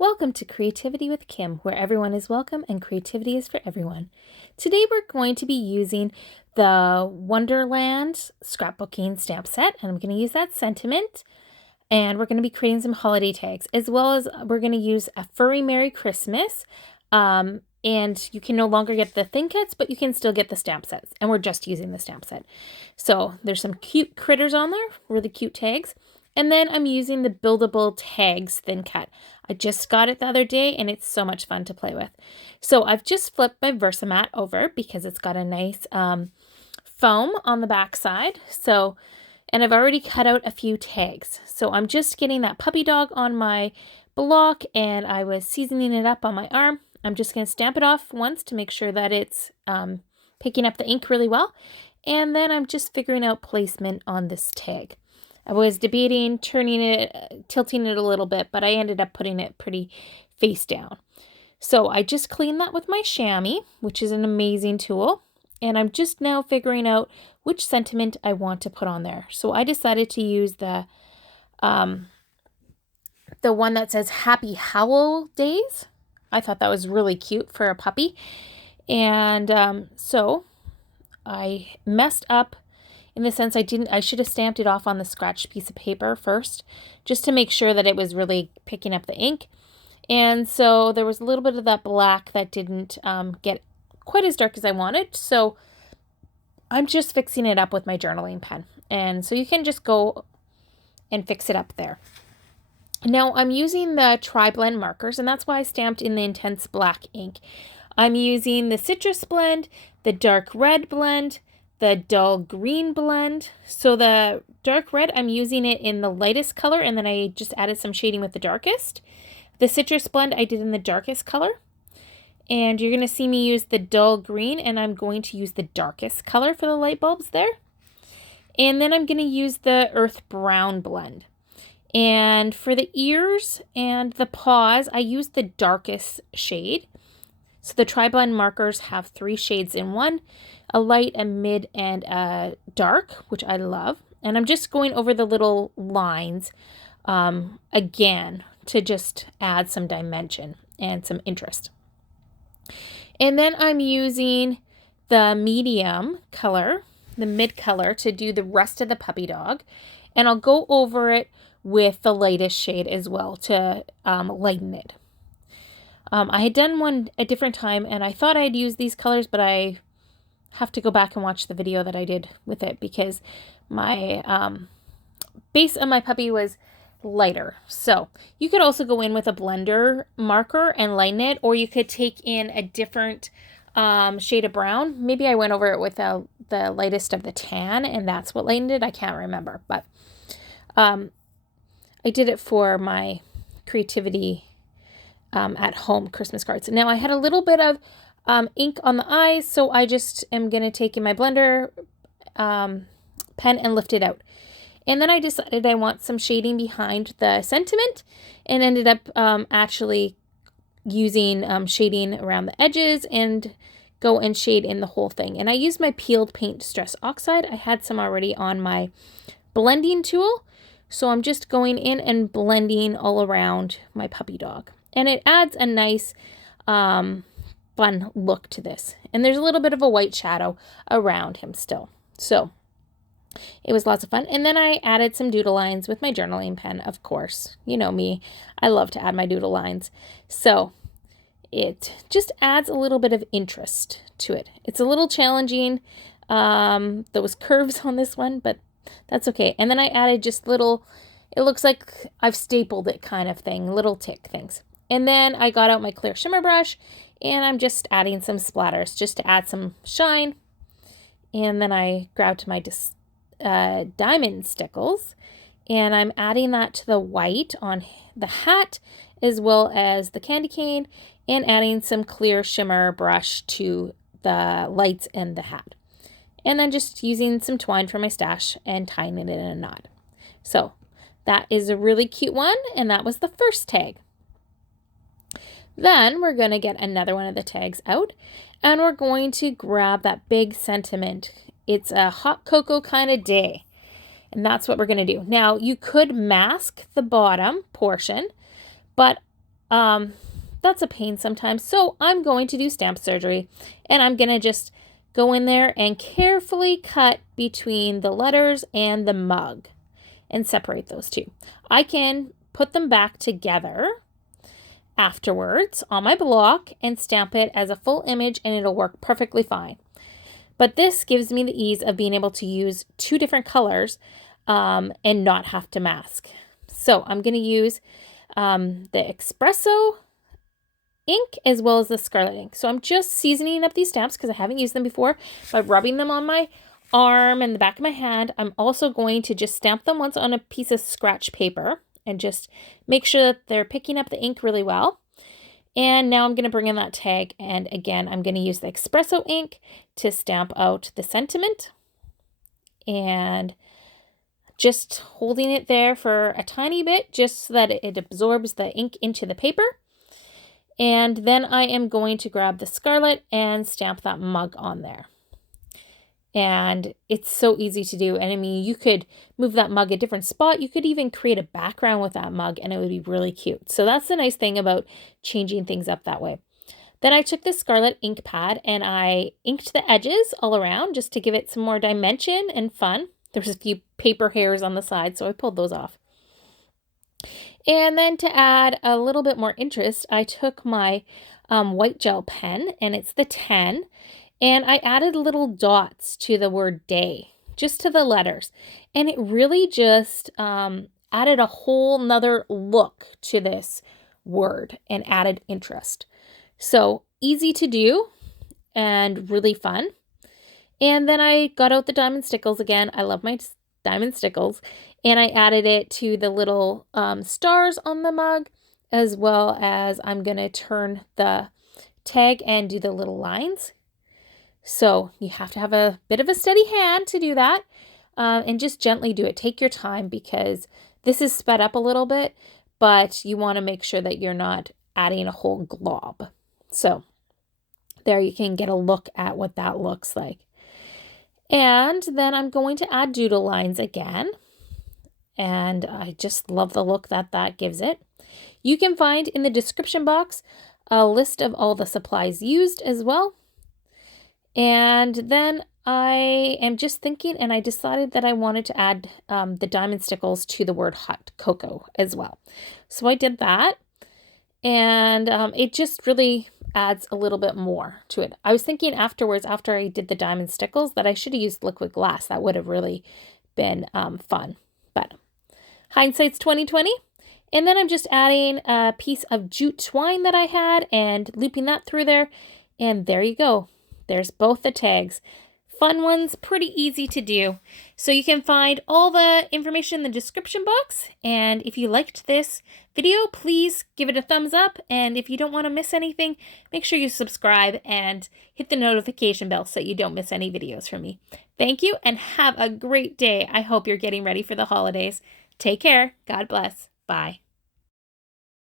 Welcome to Creativity with Kim, where everyone is welcome and creativity is for everyone. Today we're going to be using the Wonderland scrapbooking stamp set, and I'm going to use that sentiment, and we're going to be creating some holiday tags, as well as we're going to use a Furry Merry Christmas, and you can no longer get the thin cuts, but you can still get the stamp sets, and we're just using the stamp set. So there's some cute critters on there, really cute tags. And then I'm using the Buildable Tags thin cut. I just got it the other day and it's so much fun to play with. So I've just flipped my Versamat over because it's got a nice foam on the back side. And I've already cut out a few tags. So I'm just getting that puppy dog on my block and I was seasoning it up on my arm. I'm just going to stamp it off once to make sure that it's picking up the ink really well. And then I'm just figuring out placement on this tag. I was debating tilting it a little bit, but I ended up putting it pretty face down. So I just cleaned that with my shammy, which is an amazing tool. And I'm just now figuring out which sentiment I want to put on there. So I decided to use the one that says Happy Howl Days. I thought that was really cute for a puppy. And so I messed up in the sense I should have stamped it off on the scratched piece of paper first, just to make sure that it was really picking up the ink. And so there was a little bit of that black that didn't get quite as dark as I wanted. So I'm just fixing it up with my journaling pen. And so you can just go and fix it up there. Now I'm using the tri-blend markers, and that's why I stamped in the intense black ink. I'm using the citrus blend, the dark red blend, the dull green blend. So the dark red, I'm using it in the lightest color, and then I just added some shading with the darkest. The citrus blend I did in the darkest color. And you're going to see me use the dull green, and I'm going to use the darkest color for the light bulbs there. And then I'm going to use the earth brown blend. And for the ears and the paws, I used the darkest shade. So the tri-blend markers have 3 shades in one: a light, a mid, and a dark, which I love. And I'm just going over the little lines again to just add some dimension and some interest. And then I'm using the medium color, the mid color, to do the rest of the puppy dog. And I'll go over it with the lightest shade as well to lighten it. I had done one a different time and I thought I'd use these colors, but I have to go back and watch the video that I did with it because my base of my puppy was lighter. So you could also go in with a blender marker and lighten it, or you could take in a different shade of brown. Maybe I went over it with the lightest of the tan and that's what lightened it. I can't remember, but I did it for my creativity at home Christmas cards. Now I had a little bit of ink on the eyes, so I just am going to take in my blender pen and lift it out. And then I decided I want some shading behind the sentiment and ended up actually using shading around the edges and go and shade in the whole thing. And I used my peeled paint Distress Oxide. I had some already on my blending tool, so I'm just going in and blending all around my puppy dog. And it adds a nice fun look to this. And there's a little bit of a white shadow around him still. So it was lots of fun. And then I added some doodle lines with my journaling pen, of course. You know me, I love to add my doodle lines. So it just adds a little bit of interest to it. It's a little challenging. There was curves on this one, but that's okay. And then I added just little, it looks like I've stapled it kind of thing, little tick things. And then I got out my clear shimmer brush and I'm just adding some splatters just to add some shine. And then I grabbed my diamond Stickles and I'm adding that to the white on the hat as well as the candy cane, and adding some clear shimmer brush to the lights and the hat. And then just using some twine from my stash and tying it in a knot. So that is a really cute one, and that was the first tag. Then we're going to get another one of the tags out, and we're going to grab that big sentiment. It's a hot cocoa kind of day, and that's what we're going to do. Now, you could mask the bottom portion, but That's a pain sometimes. So I'm going to do stamp surgery, and I'm going to just go in there and carefully cut between the letters and the mug and separate those two. I can put them back together afterwards on my block and stamp it as a full image, and it'll work perfectly fine. But this gives me the ease of being able to use two different colors and not have to mask. So I'm going to use the Espresso ink as well as the Scarlet ink. So I'm just seasoning up these stamps because I haven't used them before by rubbing them on my arm and the back of my hand. I'm also going to just stamp them once on a piece of scratch paper and just make sure that they're picking up the ink really well. And now I'm going to bring in that tag, and again I'm going to use the Espresso ink to stamp out the sentiment, and just holding it there for a tiny bit just so that it absorbs the ink into the paper. And then I am going to grab the Scarlet and stamp that mug on there. And it's so easy to do. And I mean, you could move that mug a different spot. You could even create a background with that mug and it would be really cute. So that's the nice thing about changing things up that way. Then I took this Scarlet ink pad and I inked the edges all around just to give it some more dimension and fun. There was a few paper hairs on the side, so I pulled those off. And then to add a little bit more interest, I took my white gel pen, and it's the 10, and I added little dots to the word day, just to the letters. And it really just added a whole nother look to this word and added interest. So easy to do and really fun. And then I got out the diamond stickles again. I love my diamond stickles. And I added it to the little stars on the mug, as well as I'm going to turn the tag and do the little lines. So you have to have a bit of a steady hand to do that, and just gently do it. Take your time because this is sped up a little bit, but you want to make sure that you're not adding a whole glob. So there you can get a look at what that looks like. And then I'm going to add doodle lines again. And I just love the look that that gives it. You can find in the description box a list of all the supplies used as well. And then I am just thinking, and I decided that I wanted to add the diamond stickles to the word hot cocoa as well. So I did that, and it just really adds a little bit more to it. I was thinking afterwards, after I did the diamond stickles, that I should have used liquid glass. That would have really been fun, but hindsight's 2020. And then I'm just adding a piece of jute twine that I had and looping that through there, and there you go. There's both the tags. Fun ones, pretty easy to do. So you can find all the information in the description box. And if you liked this video, please give it a thumbs up. And if you don't want to miss anything, make sure you subscribe and hit the notification bell so you don't miss any videos from me. Thank you and have a great day. I hope you're getting ready for the holidays. Take care. God bless. Bye.